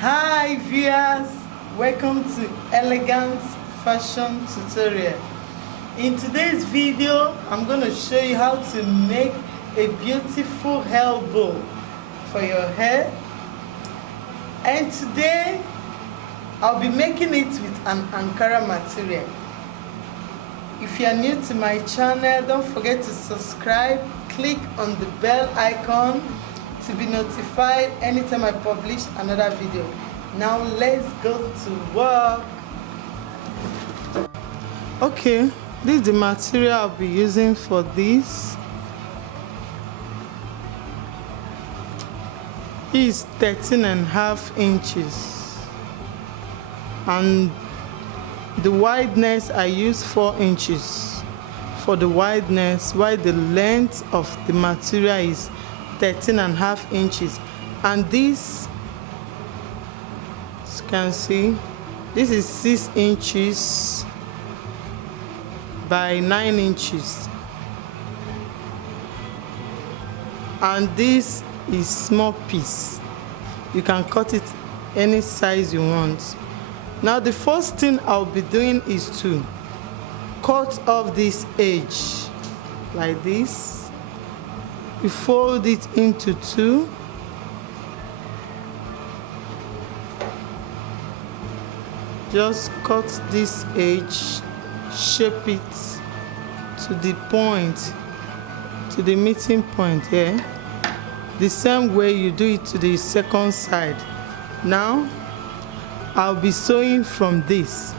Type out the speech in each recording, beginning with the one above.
Hi viewers, welcome to Elegant Fashion Tutorial. In today's video, I'm going to show you how to make a beautiful hair bow for your hair. And today, I'll be making it with an Ankara material. If you are new to my channel, don't forget to subscribe, click on the bell icon to be notified anytime I publish another video. Now let's go to work. Okay, this is the material I'll be using for this. It is 13.5 inches and the wideness I use 4 inches for the wideness, while the length of the material is 13.5 inches. And this, as you can see, this is 6 inches by 9 inches, and this is small piece. You can cut it any size you want. Now the first thing I'll be doing is to cut off this edge like this. You fold it into two. Just cut this edge, shape it to the point, to the meeting point here. The same way you do it to the second side. Now I'll be sewing from this.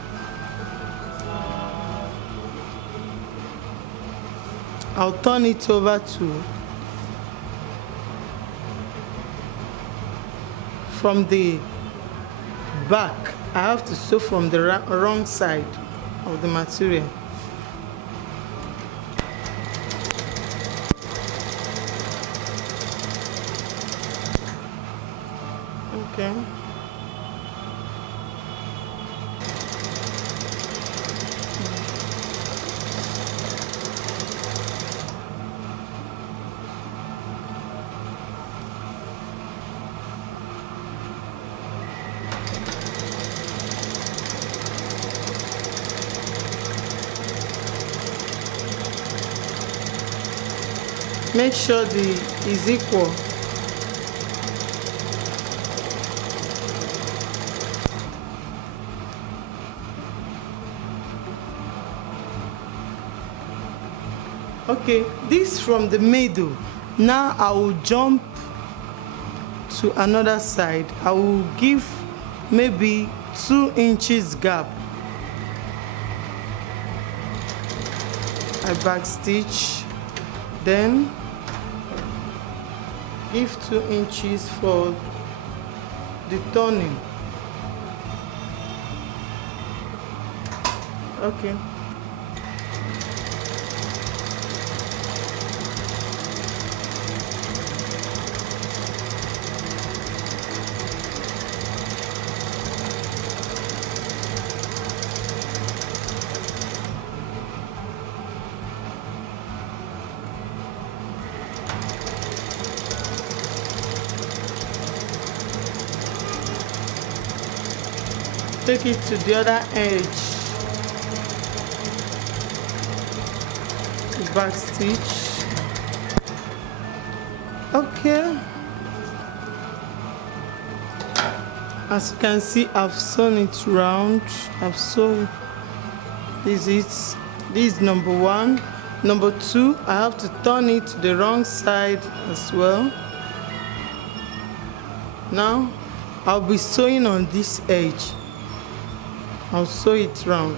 I'll turn it over to from the back. I have to sew from the wrong side of the material. Okay. Make sure the is equal. Okay, this from the middle. Now I will jump to another side. I will give maybe 2 inches gap. I back stitch, then give 2 inches for the turning. Okay. Take it to the other edge. Back stitch. Okay. As you can see, I've sewn it round. I've sewn this is number 1. Number 2, I have to turn it to the wrong side as well. Now I'll be sewing on this edge. I'll sew it round.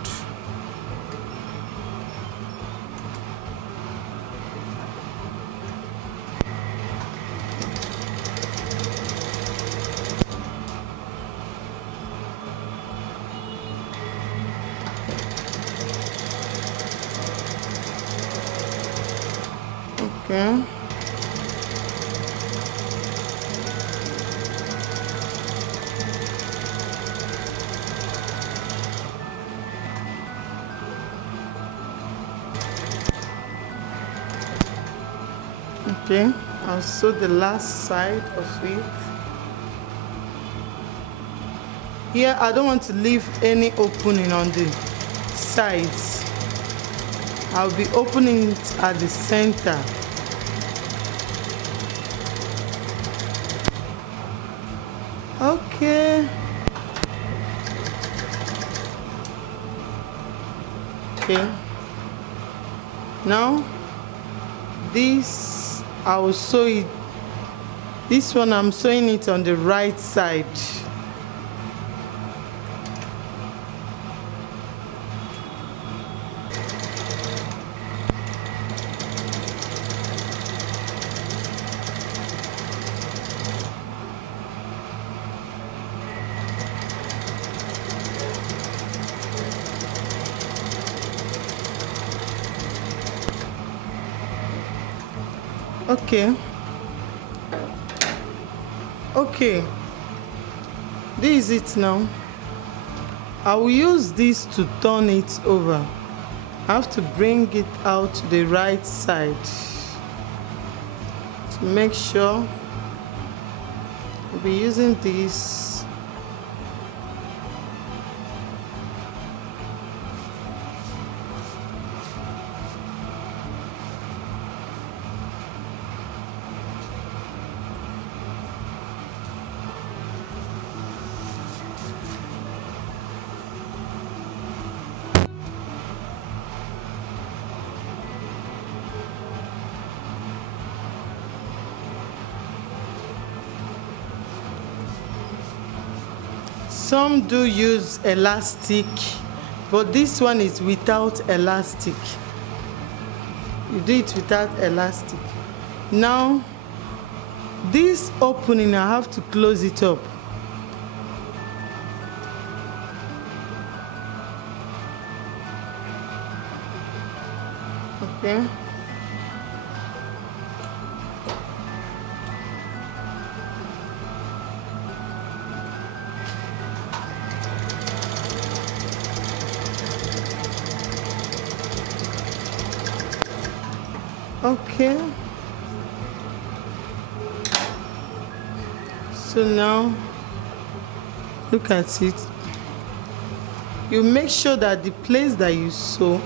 Okay. Okay, I'll sew the last side of it. Here I don't want to leave any opening on the sides. I'll be opening it at the center. Okay. Okay. Now this I will sew it. This one I'm sewing it on the right side. Okay, this is it now. I will use this to turn it over. I have to bring it out to the right side to make sure. I'll be using this. Some do use elastic, but this one is without elastic. You do it without elastic. Now, this opening, I have to close it up. Okay. Okay, so now look at it. You make sure that the place that you sew,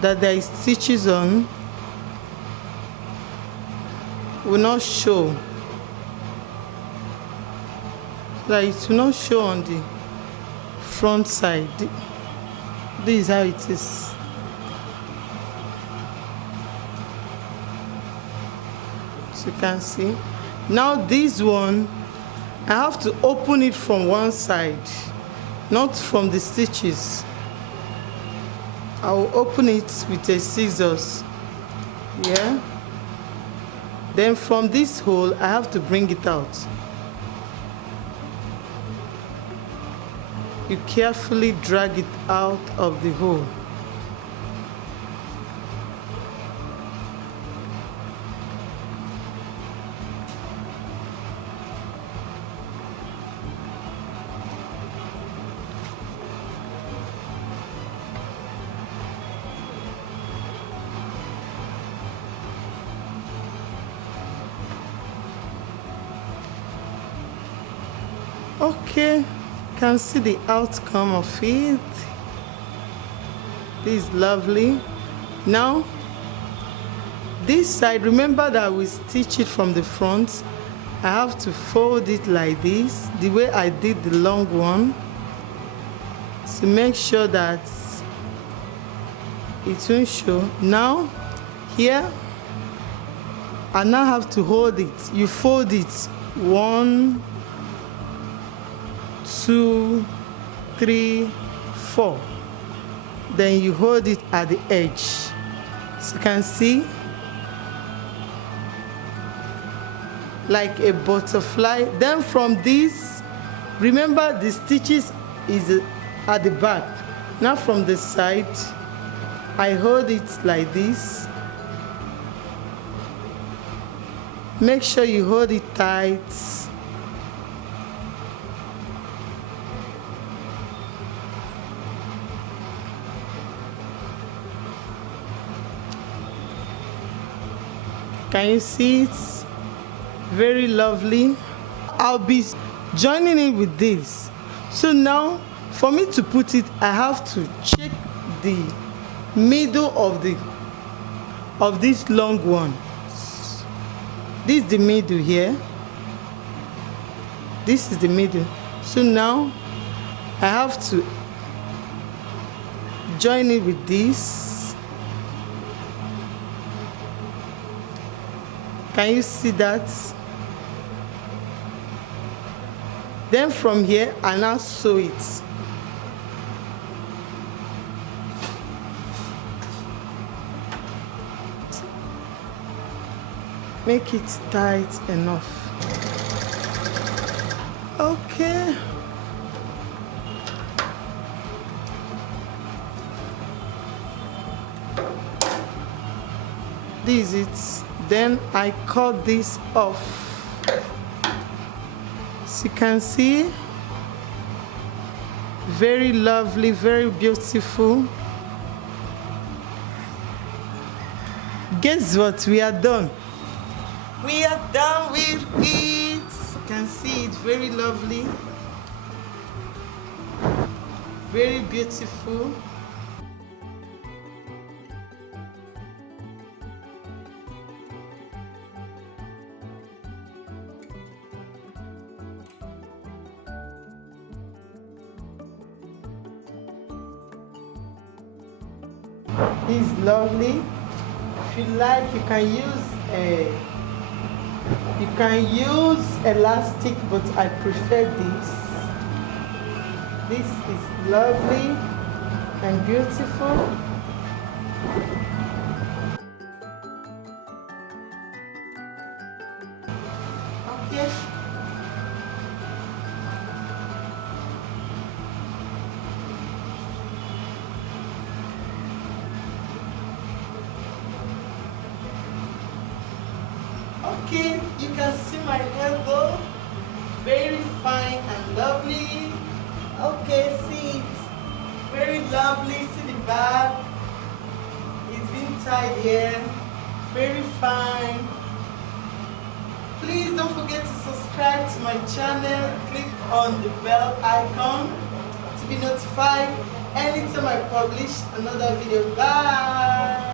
that there is stitches on, will not show, that it will not show on the front side. This is how it is. So you can see. Now this one, I have to open it from one side, not from the stitches. I will open it with a scissors. Yeah. Then from this hole, I have to bring it out. You carefully drag it out of the hole. Okay, you can see the outcome of it. This is lovely. Now, this side, remember that we stitch it from the front. I have to fold it like this, the way I did the long one, to make sure that it won't show. Now, here, I now have to hold it. You fold it 1, 2, 3, 4. Then you hold it at the edge. So you can see, like a butterfly. Then from this, remember the stitches is at the back. Now from the side, I hold it like this. Make sure you hold it tight. Can you see it? Very lovely. I'll be joining it with this. So now for me to put it, I have to check the middle of this long one. This is the middle here. This is the middle. So now I have to join it with this. Can you see that? Then from here I now sew it. Make it tight enough. Okay. This is it. Then I cut this off. As you can see, very lovely, very beautiful. Guess what? We are done. We are done with it. You can see it's very lovely, very beautiful. This is lovely. If you like, you can use elastic, but I prefer this. This is lovely and beautiful. Okay. Okay, you can see my elbow, very fine and lovely. Okay, see it, very lovely. See the back, it's been tied here, very fine. Please don't forget to subscribe to my channel. Click on the bell icon to be notified anytime I publish another video. Bye.